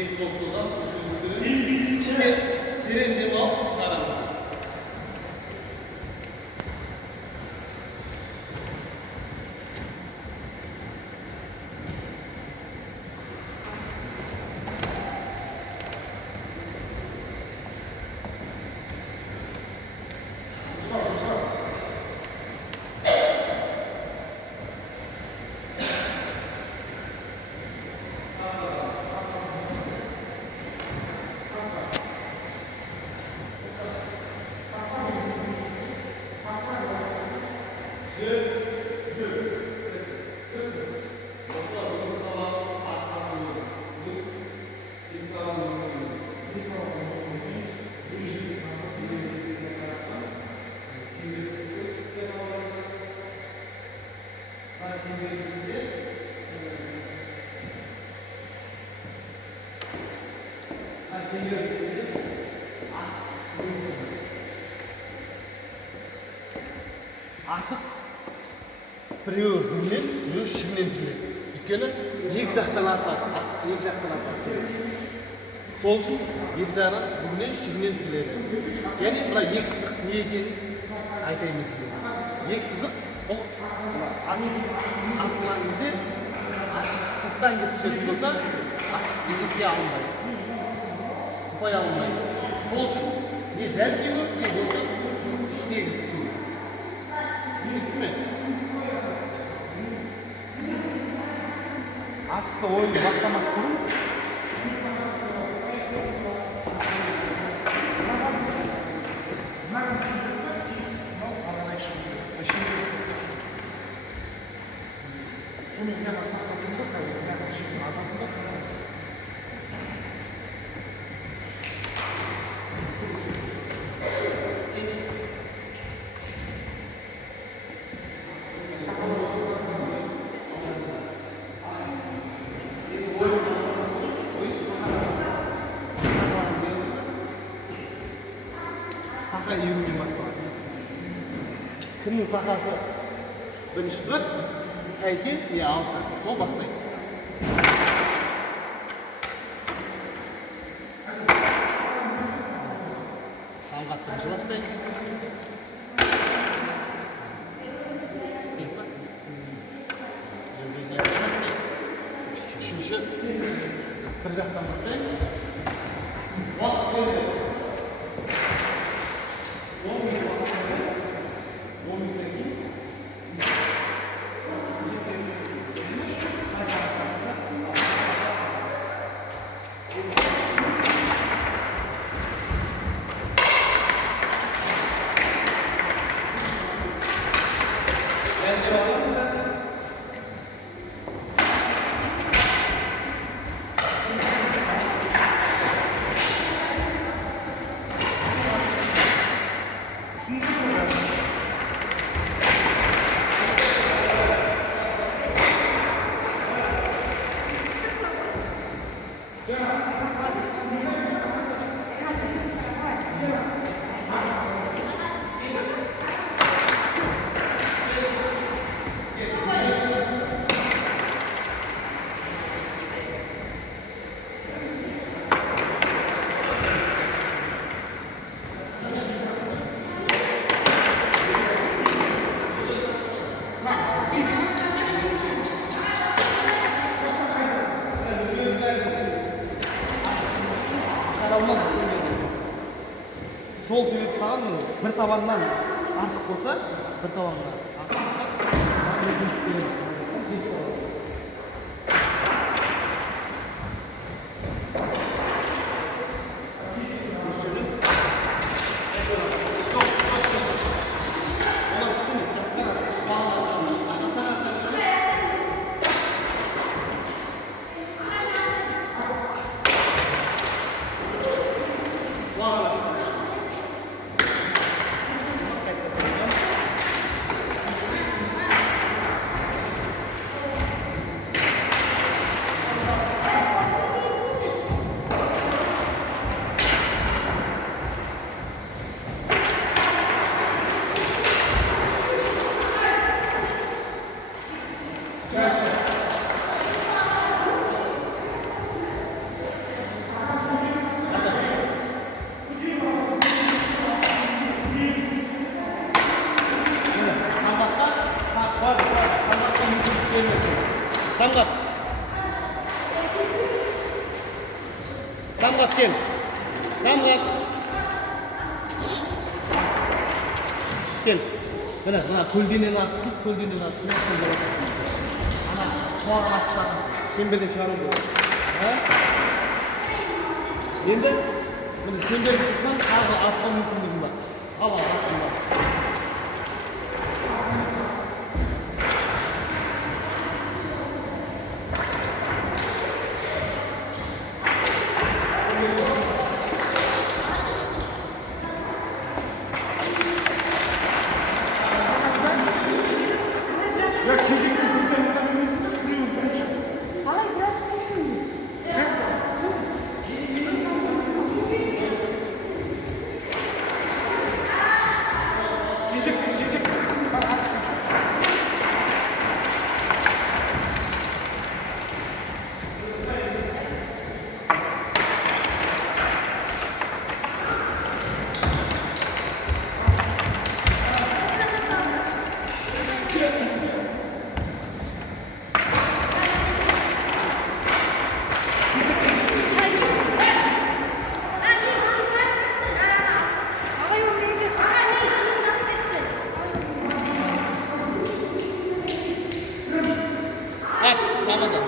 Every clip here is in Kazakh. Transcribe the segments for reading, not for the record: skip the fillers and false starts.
Екі қолтуға жүргіздіріміз. İşte derendem alıp çıkarımız. Асық біреуі бірмен, біреуі ішімнен тіреледі. Өйткені екі жақтан атады, асық екі жақтан атады. Сол үшін екі жағынан бірмен, ішімнен тіреледі. Және бұна екі сызық не екенін айтаймыз. Екі сызық бұл асық атылған кезде асық сырттан келіп түсетін болса, асық есепке алынбайды. Ұпай алынбайды. Сол үшін не дәл деуі, не болса ішіне келіп түсуі. Түсінікті ме? Асықты ойынды бастамас бұрын сақа июньден басталады. Кімнің сақасы бірінші тұрады, тәйке не алша, сол бастайды. Самғат бірінші бастайды. Үшінші бір жақтан бастаймыз. Уақыт береді. Сол себепті саған бір табаннан артық болса, бір табаннан артық болса, мүмкіндік береміз. Самғат. Самғат кел. Самғат. Кел. Мына көлденең атыс дейді, көлденең атыс. Мына көлденең атыс. Ана қуағын астан. Шеңберден шығару керек. Енді мына шеңбердің сыртынан тағы атқа мүмкіндігім бар. Ал асында. Ramazan.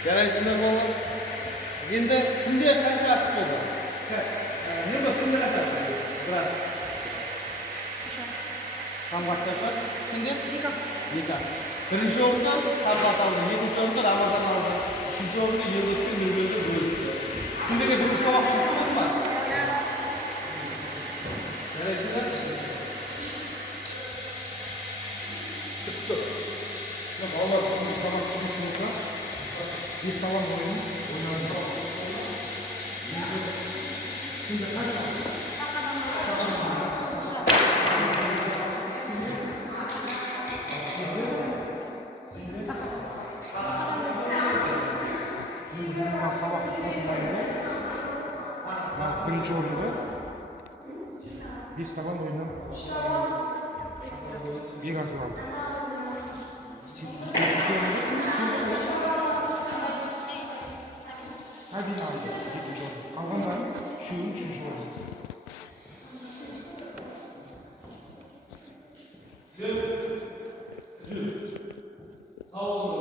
Жарайсыңдар болған. Енді күнде қанша асық болды? Не бұл сынды қанша асық? Біраз. 3 асық. Самғат шашасы? Күнде? 2 асық. 2 асық. Бірінші орында Самғат алды, екінші орында Рамазан алды, үшінші орында Елдосты, Нұрбелді бөлісті. Сендерге бүгін сабақ түсіп болды ма? Жарайсыңдар? Тіпті. Балалар бүгін сабақ түсіп болса, бес табан ойын ойнауымызға сабақ бірінші орында бес табан ойыннан бек ашылады. Один алды, екінші орын. Қалғандары үшеуі үшінші орын. Sağ olun.